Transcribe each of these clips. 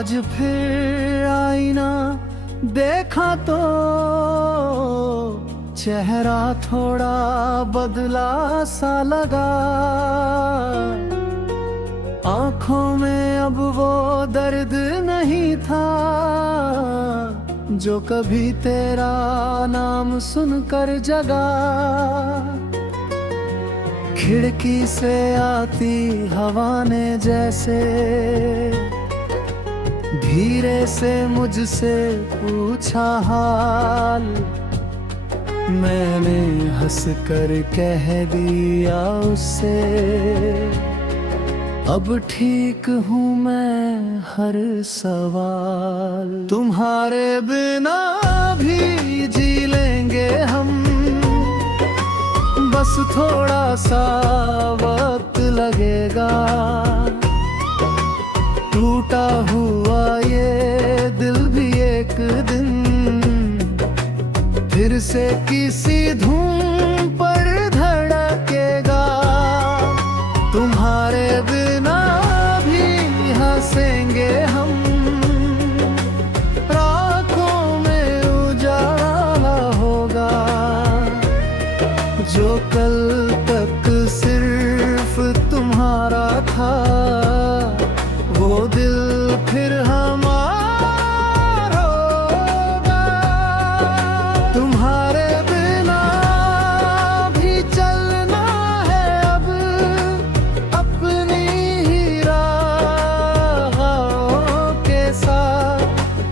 आज फिर आईना देखा तो चेहरा थोड़ा बदला सा लगा। आंखों में अब वो दर्द नहीं था जो कभी तेरा नाम सुनकर जगा। खिड़की से आती हवा ने जैसे धीरे से मुझसे पूछा हाल। मैंने हंस कर कह दिया उससे, अब ठीक हूँ मैं हर सवाल। तुम्हारे बिना भी जी लेंगे हम, बस थोड़ा सा वक्त लगेगा। टूटा हुआ ये दिल भी एक दिन फिर से किसी धूम पर धड़केगा। तुम्हारे बिना भी हंसेंगे हम, रातों में उजाला होगा। जो कल तक सिर्फ तुम्हारा था वो दिल फिर हमारा होगा। तुम्हारे बिना भी चलना है अब अपनी ही राहों के साथ।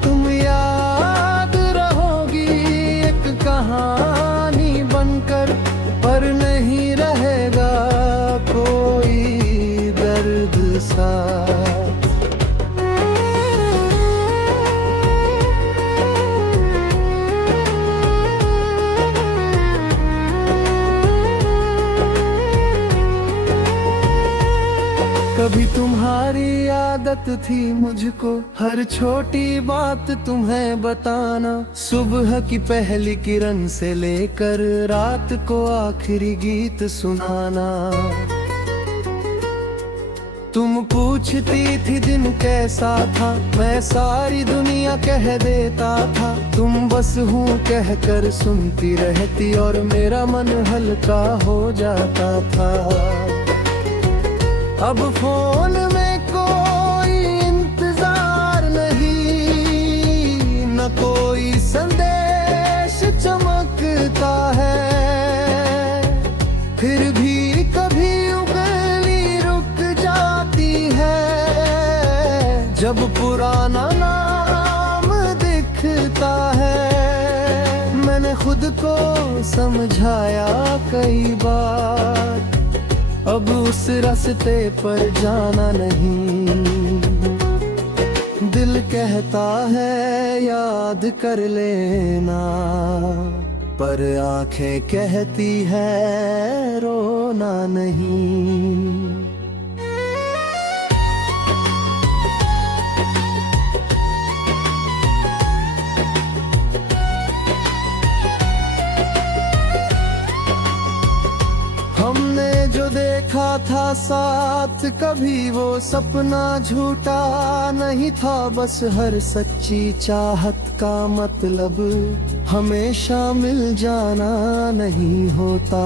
तुम याद रहोगी एक कहानी बनकर, पर नहीं रहेगा कोई दर्द सा। कभी तुम्हारी आदत थी मुझको हर छोटी बात तुम्हें बताना। सुबह की पहली किरण से लेकर रात को आखिरी गीत सुनाना। तुम पूछती थी दिन कैसा था, मैं सारी दुनिया कह देता था। तुम बस हूँ कहकर सुनती रहती और मेरा मन हल्का हो जाता था। अब फोन में कोई इंतजार नहीं, न कोई संदेश चमकता है। फिर भी कभी उंगली रुक जाती है जब पुराना नाम दिखता है। मैंने खुद को समझाया कई बार, अब उस रास्ते पर जाना नहीं। दिल कहता है याद कर लेना, पर आंखें कहती है रोना नहीं। हमने जो देखा था साथ, कभी वो सपना झूठा नहीं था। बस हर सच्ची चाहत का मतलब हमेशा मिल जाना नहीं होता।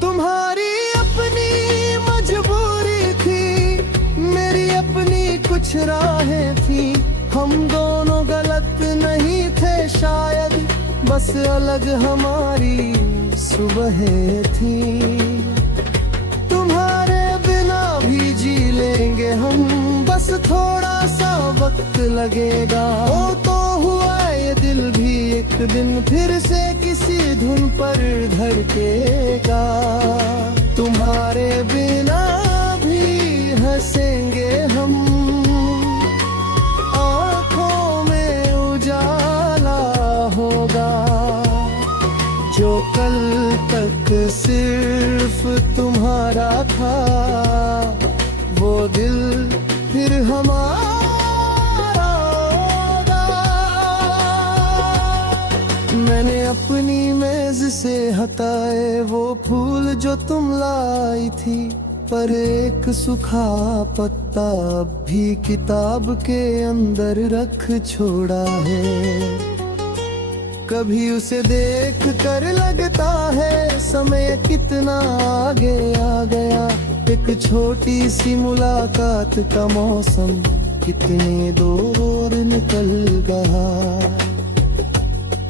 तुम्हारी अपनी मजबूरी थी, मेरी अपनी कुछ राहें थी। हम दोनों गलत नहीं थे शायद, बस अलग हमारी सुबहें थी। तुम्हारे बिना भी जी लेंगे हम, बस थोड़ा सा वक्त लगेगा। वो तो हुआ ये दिल भी एक दिन फिर से किसी धुन पर धड़केगा। तुम्हारे बिना भी हंसेंगे हम, आँखों में उजाला होगा। जो कल तक सिर्फ तुम्हारा था वो दिल फिर हमारा होगा। मैंने अपनी मेज से हटाए वो फूल जो तुम लाई थी, पर एक सूखा पत्ता आता अब भी किताब के अंदर रख छोड़ा है। कभी उसे देख कर लगता है समय कितना आगे आ गया। एक छोटी सी मुलाकात का मौसम कितने दूर निकल गया।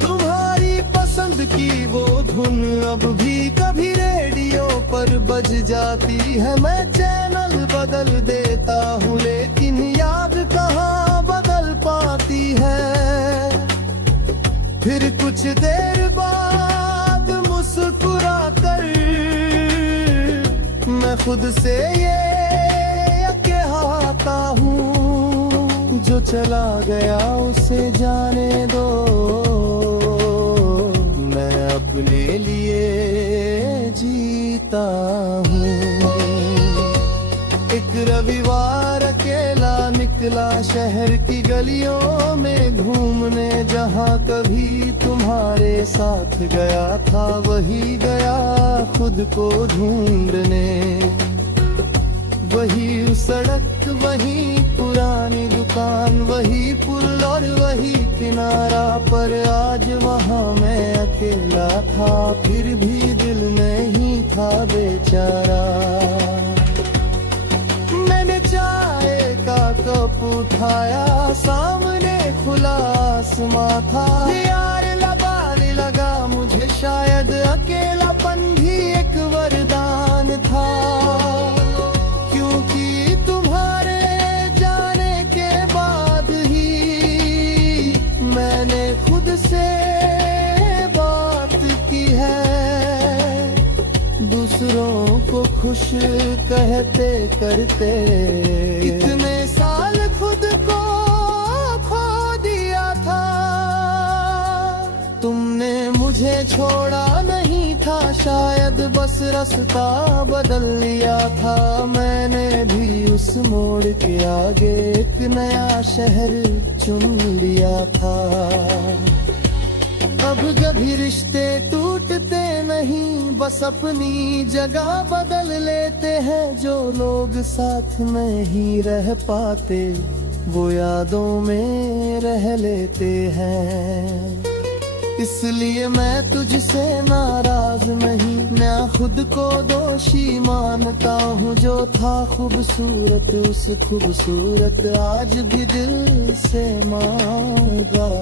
तुम्हारी पसंद की वो धुन अब भी कभी रेडियो पर बज जाती है। मैं चैनल बदल देता हूँ लेकिन याद कहाँ बदल पाती है। फिर कुछ देर बाद मुस्कुरा कर मैं खुद से ये कहता हूँ, जो चला गया उसे जाने दो। मैं अपने लिए जीता हूँ। एक रविवार अकेला निकला शहर की गलियों में घूमने। जहाँ कभी तुम्हारे साथ गया था वही गया खुद को ढूंढने। वही सड़क, वही पुरानी दुकान, वही पुल और वही किनारा, पर आज वहाँ मैं अकेला था। फिर भी दिल नहीं था बेचारा। मैंने चाय का कप उठाया, सामने खुला आसमां था। यार लगाने लगा मुझे शायद अकेलापन भी एक वरदान था। क्योंकि तुम्हारे जाने के बाद ही मैंने खुद से बात की है। दूसरों को खुश कहते करते इतने साल खुद को खो दिया था। तुमने मुझे छोड़ा नहीं था, शायद बस रास्ता बदल लिया था। मैंने भी उस मोड़ के आगे एक नया शहर चुन लिया था। अब कभी रिश्ते टूटते नहीं, बस अपनी जगह बदल लेते हैं। जो लोग साथ में ही रह पाते वो यादों में रह लेते हैं। इसलिए मैं तुझसे नाराज नहीं, मैं खुद को दोषी मानता हूँ। जो था खूबसूरत उस खूबसूरत आज भी दिल से मांगा।